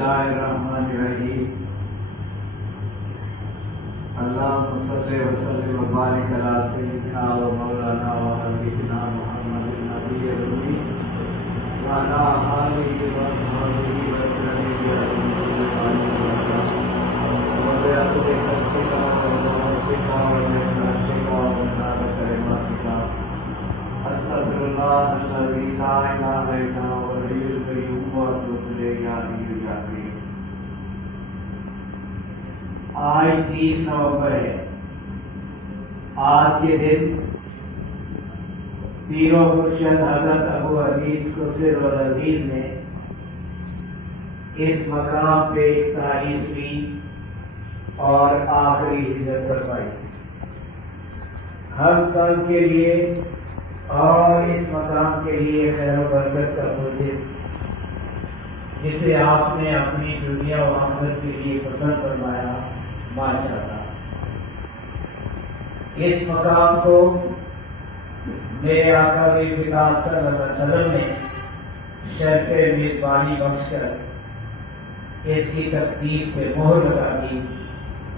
الله الرحمن الرحيم اللهم صل وسلم وبارك على سيدنا ومولانا وحبيبنا محمد النبي الأمي وعلى آله وصحبه وسلم وبأسرك وبرحمتك وبرحمتك وبرحمتك كلماتك أستغفر الله الذي لا إله إلا هو الحي القيوم وأتوب إليه يا حي يا قيوم. آج 30 نومبر ہے. آج کے دن پیر و مرشد حضرت ابو حدیث قدس العزیز نے اس مقام پہ 41ویں اور آخری ہجرت فرمائی. ہر سال کے لیے اور اس مقام کے لیے خیر و برکت کا موجب جسے آپ نے اپنی دنیا و آخرت کے لیے پسند فرمایا، ماشاءاللہ. اس مقام کو میرے آقا صلی اللہ علیہ وسلم نے شرف میزبانی بخش کر اس کی تقدیس پہ مہر لگا دی.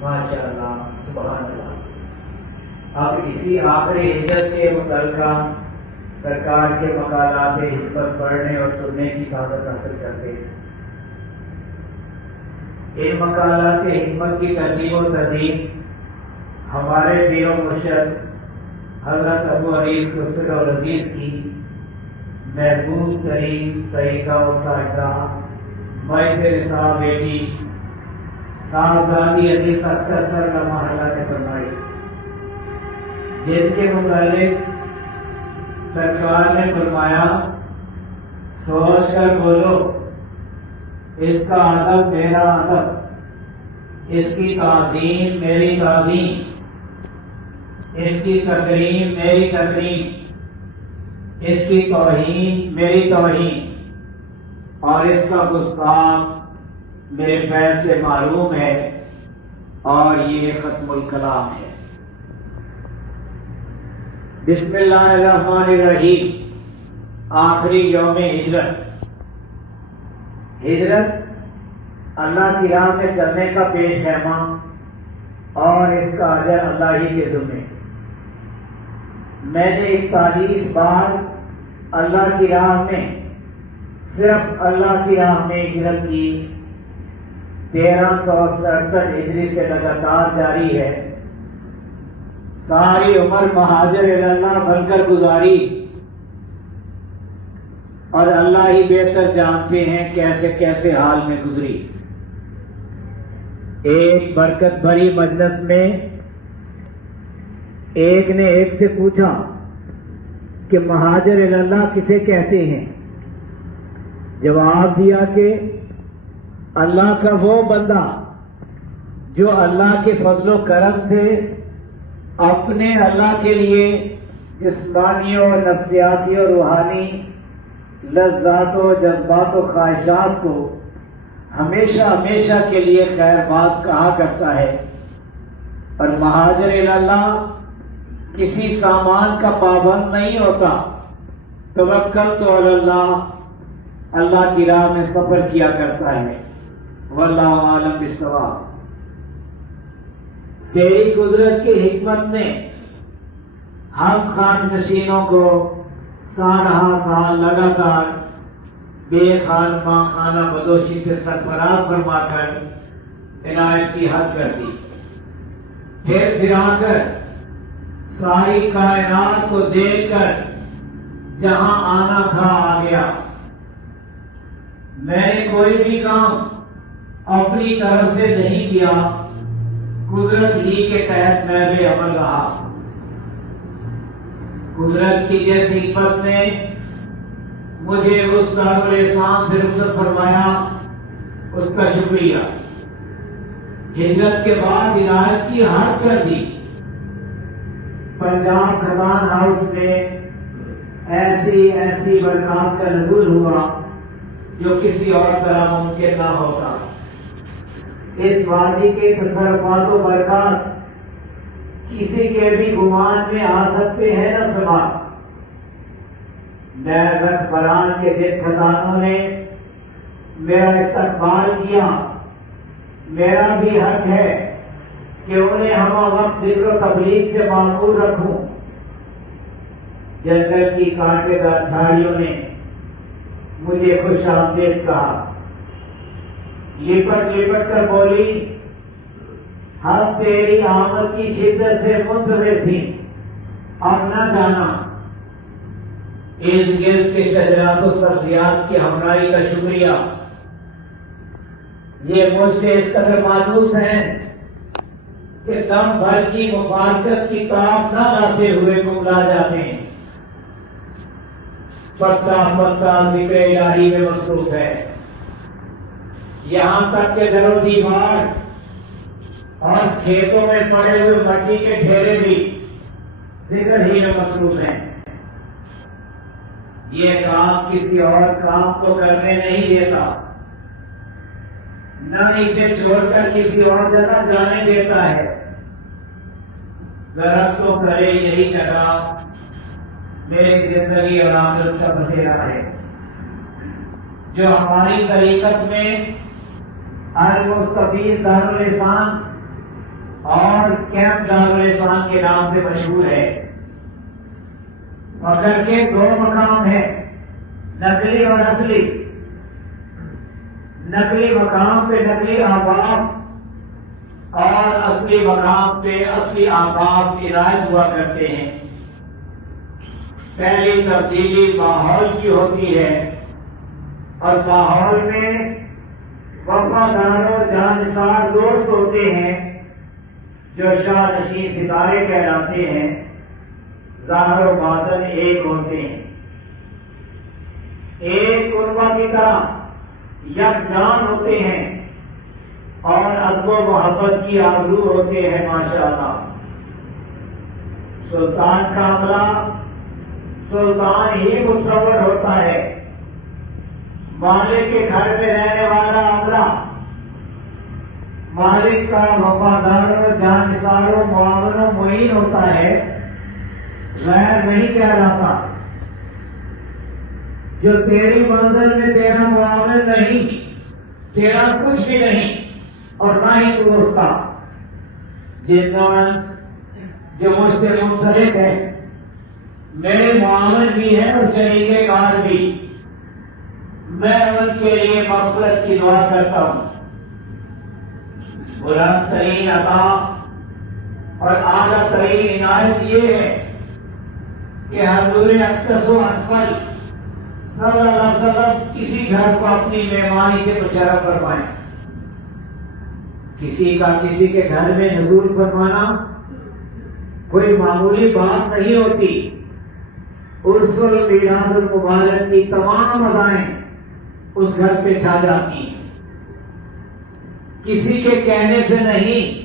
ماشاءاللہ، سبحان اللہ. اب اسی آخری ہجرت کے متعلقہ سرکار کے مقالات حکمت پڑھنے اور سننے کی سعادت حاصل کرتے ہیں. ان مقالات حکمت کی ترتیب و تہذیب ہمارے پیر و مرشد حضرت ابو حدیث قدس العزیز کی محبوب ترین سیدہ و سائدہ معید رسالہ بیٹی صاحبزادی حدیث اختر سر کا محلہ نے فرمائی، جن کے متعلق سرکار نے فرمایا سوچ کر بولو، اس کا ادب میرا ادب، اس کی تعظیم میری تعظیم، اس کی تکریم میری تکریم، اس کی توہین میری توہین، اور اس کا گستاخ میرے فیض سے معلوم ہے، اور یہ ختم الکلام ہے. بسم اللہ الرحمن الرحیم. آخری یوم ہجرت. ہجرت اللہ کی راہ میں چلنے کا پیش خیمہ اور اس کا اجر اللہ ہی کے ذمے. میں نے 41 بار اللہ کی راہ میں، صرف اللہ کی راہ میں ہجرت کی. 1367 ہجری سے لگاتار جاری ہے. ساری عمر مہاجر اللہ بن کر گزاری، اور اللہ ہی بہتر جانتے ہیں کیسے کیسے حال میں گزری. ایک برکت بھری مجلس میں ایک نے ایک سے پوچھا کہ مہاجر اللہ کسے کہتے ہیں؟ جواب دیا کہ اللہ کا وہ بندہ جو اللہ کے فضل و کرم سے اپنے اللہ کے لیے جسمانی اور نفسیاتی اور روحانی لذات و جذبات و خواہشات کو ہمیشہ ہمیشہ کے لیے خیر بات کہا کرتا ہے. اور مہاجر اللہ کسی سامان کا پابند نہیں ہوتا. توکلت علی اللہ، اللہ کی راہ میں سفر کیا کرتا ہے. واللہ عالم بالصواب. تیری قدرت کی حکمت نے ہم خان نشینوں کو سالہ سال لگاتار بے خان ماں خانہ بدوشی سے سرفراز فرما کر عنایت کی حد کر دی. پھر پھرا کر ساری کائنات کو دیکھ کر جہاں آنا تھا آ گیا. میں نے کوئی بھی کام اپنی طرف سے نہیں کیا، قدرت ہی کے تحت میں بے عمل رہا. قدرت کی جیسی حکمت نے مجھے اس دار احسان سے رخصت فرمایا، اس کا شکریہ. ہجرت کے بعد عنایت کی حد کر دی. پنجاب خزان ہاؤس میں ایسی برکات کا نزول ہوا جو کسی اور طرح ممکن نہ ہوتا. اس وادی کے تصرفات و برکات کسی کے بھی گمان میں آ سکتے ہیں نہ سما. بران کے دن خزانوں نے میرا استقبال کیا، میرا بھی حق ہے کہ انہیں ہم وقت ذکر و تبلیغ سے معمور رکھوں۔ جنگل کی کانٹے دار جھاڑیوں نے مجھے خوش آمدید کہا، لپٹ لپٹ کر بولی، ہم تیری آمد کی شدت سے منتظر تھی، اب نہ جانا۔ ارد گرد کے شجرات و سبزیات کی ہمراہی کا شکریہ، یہ مجھ سے اس قدر مانوس ہیں کہ دم بھر کی مفارقت کی تاب نہ لاتے ہوئے گملا جاتے ہیں۔ پتا پتا ذکر الہی میں مصروف ہے، یہاں تک کہ در و دیوار اور کھیتوں میں پڑے ہوئے مٹی کے ڈھیرے بھی ذکر ہی میں مصروف ہیں۔ یہ کام کسی اور کام کو کرنے نہیں دیتا، نہ اسے چھوڑ کر کسی اور جگہ جانے دیتا ہے۔ درختوں کرے یہی جگہ میری زندگی اور آخرت کا بسیرا ہے، جو ہماری طریقت میں المستفیض دارالحسان اور کیمپ دارالحسان کے نام سے مشہور ہے۔ مگر کے دو مقام ہیں، نقلی اور اصلی۔ نقلی مقام پہ نقلی احباب اور اصلی مقام پہ اصلی احباب عنایت ہوا کرتے ہیں۔ پہلی تبدیلی ماحول کی ہوتی ہے، اور ماحول میں وفادار و جانثار دوست ہوتے ہیں جو شاہ نشین ستارے کہلاتے ہیں، ظاہر و باطن ایک ہوتے ہیں، ایک کنواں کی طرح یکجان ہوتے ہیں اور ادب و محبت کی آبرو ہوتے ہیں۔ ماشاءاللہ، سلطان کا عملہ سلطان ہی متصور ہوتا ہے، مالک کے گھر میں رہنے والا عملہ مالک کا وفادار و جانثار و معاون و معین ہوتا ہے، غیر نہیں کہلاتا۔ جو تیری منزل میں تیرا معاون نہیں، تیرا کچھ بھی نہیں، اور نہ ہی تو اس کا، جنس جو مجھ سے منسلک ہے، میرے معاون بھی ہے اور شریک کار بھی، میں ان کے لیے مغفرت کی دعا کرتا ہوں۔ بلند ترین عطا اور اعلیٰ ترین عنایت یہ ہے کہ حضور اقدس و اکمل صلی اللہ علیہ وسلم کسی گھر کو اپنی مہمانی سے مشرف فرمائیں۔ کسی کا کسی کے گھر میں نزول فرمانا کوئی معمولی بات نہیں ہوتی۔ عرس المیلاد المبارک کی تمام ادائیں اس گھر پہ چھا جاتی ہیں، کسی کے کہنے سے نہیں۔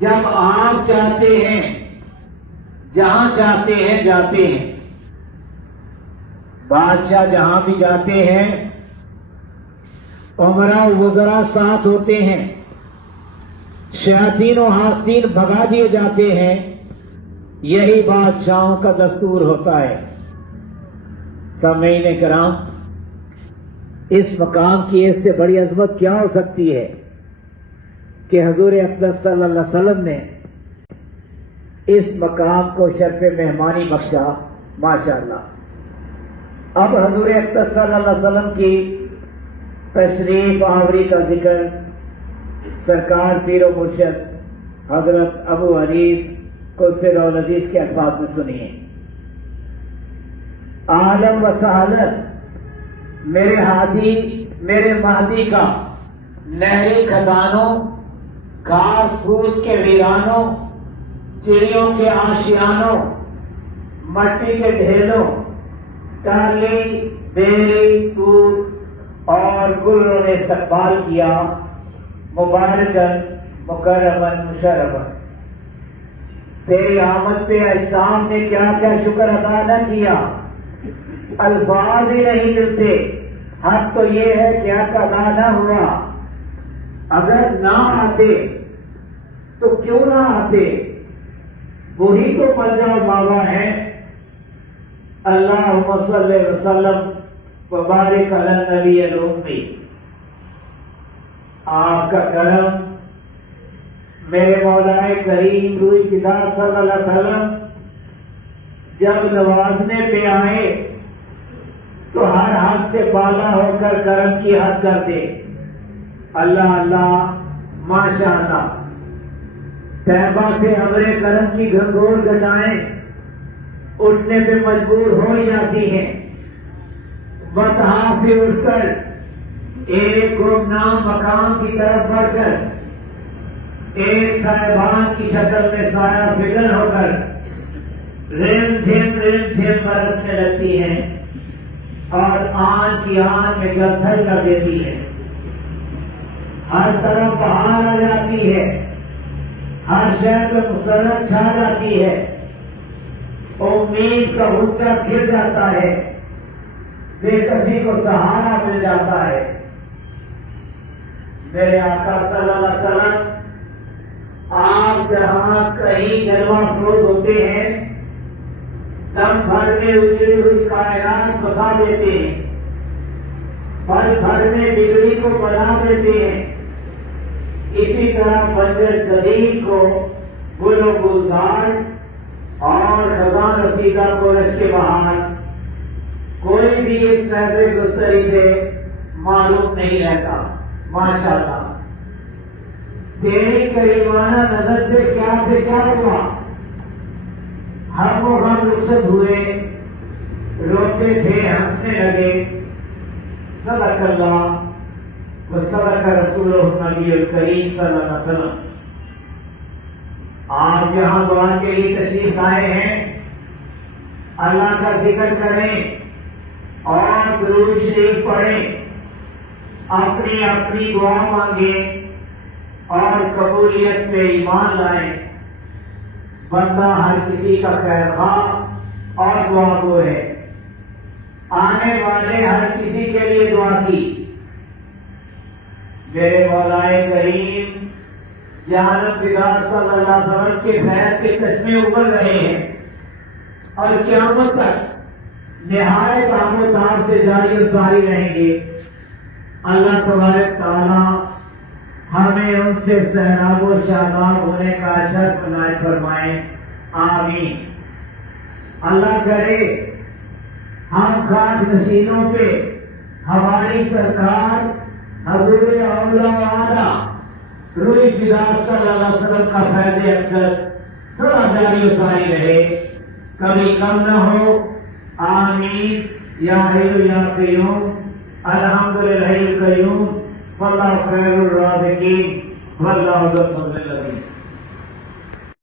جب آپ چاہتے ہیں، جہاں چاہتے ہیں جاتے ہیں۔ بادشاہ جہاں بھی جاتے ہیں، امراء وزراء ساتھ ہوتے ہیں، شیاطین و حاسدین بھگا دیے جاتے ہیں۔ یہی بادشاہوں کا دستور ہوتا ہے۔ سامعین کرام، اس مقام کی اس سے بڑی عظمت کیا ہو سکتی ہے کہ حضور اقدس صلی اللہ علیہ وسلم نے اس مقام کو شرف مہمانی بخشا۔ ماشاءاللہ، اب حضور اقدس صلی اللہ علیہ وسلم کی تشریف آوری کا ذکر سرکار پیر و مرشد حضرت ابو حنیف قدس العزیز کے الفاظ میں سنیے۔ عالم و سعادت میرے ہادی میرے مہدی کا، نہری خزانوں، گھاس پھوس کے ویرانوں، چڑیوں کے آشیانوں، مٹی کے ڈھیلوں، ٹالی بیری دودھ اور گلوں نے استقبال کیا، مبارکن مکرمن مشرفن۔ تیری آمد پہ اجسام نے کیا کیا شکر ادا نہ کیا، الفاظ ہی نہیں ملتے۔ حق تو یہ ہے کہ حق ادا نہ ہوا۔ اگر نہ آتے تو کیوں نہ آتے، وہی تو ملجا و ماوا ہے۔ اللہم صلی وسلم وبارک علی النبی الأمی، آپ کا کرم میرے مولا کریم روح خدا صلی اللہ علیہ وسلم جب نوازنے پہ آئے تو ہر حد سے بالا ہو کر کرم کی حد کر دے۔ اللہ اللہ ماشاء اللہ، طیبہ سے امر کرم کی گھنگور گٹائیں اٹھنے پہ مجبور ہو جاتی ہیں۔ بطحا سے اٹھ کر ایک گمنام مقام کی طرف بڑھ کر ایک صاحبان کی شکل میں سایہ فگن ہو کر رم جھم برسنے لگتی ہیں اور آن کی آن میں گتھر کر دیتی ہے۔ ہر طرف بہار آ جاتی ہے، ہر شہر پہ مسرت چھا جاتی ہے، امید کا اونچا کھل جاتا ہے، بے کسی کو سہارا مل جاتا ہے۔ میرے آقا صلی اللہ علیہ وسلم آپ جہاں کہیں جلوہ افروز ہوتے ہیں، دم بھر میں اجڑی ہوئی کائنات بسا دیتے ہیں، پل بھر میں بگڑی کو بنا دیتے ہیں۔ اسی طرح بنجر قدیم کو گل و گلزار اور خزاں رسیدہ کو رشک بہار، کوئی بھی اس فیض گستری سے معلوم نہیں رہتا۔ ماشاءاللہ تیری کریمانہ نظر سے کیا ہوا، ہم و ہم رخصت ہوئے، روتے تھے ہنسنے لگے۔ صدق اللہ و صدق رسولہ النبی الکریم صلی اللہ علیہ وسلم۔ آپ یہاں دعا کے لیے تشریف لائے ہیں، اللہ کا ذکر کریں اور درود شریف پڑھیں، اپنی اپنی دعا مانگیں اور قبولیت پہ ایمان لائیں۔ بندہ ہر کسی کا خیر خواہ اور دعا گو ہے، آنے والے ہر کسی کے لیے دعا کی۔ میرے مولا کریم جہانت فدا صلی اللہ علیہ وسلم کے فیض کے چشمے ابل رہے ہیں اور قیامت تک نہایت آب و تاب سے جاری و ساری رہیں گے۔ اللہ تبارک تعالی ہمیں ان سے سیراب و شاداب ہونے کا شرف عنایت فرمائے، آمین۔ اللہ کرے ہم خاک نشینوں پہ ہماری سرکار حضور اولیاء و اعلیٰ روح فدا صلی اللہ علیہ وسلم کا فیض اقدس سدا جاری و ساری رہے، کبھی کم نہ ہو، آمین۔ یا حی یا قیوم، الحمدللہ القیوم، واللہ خیر الرازقین، واللہ ذو الفضل العظیم۔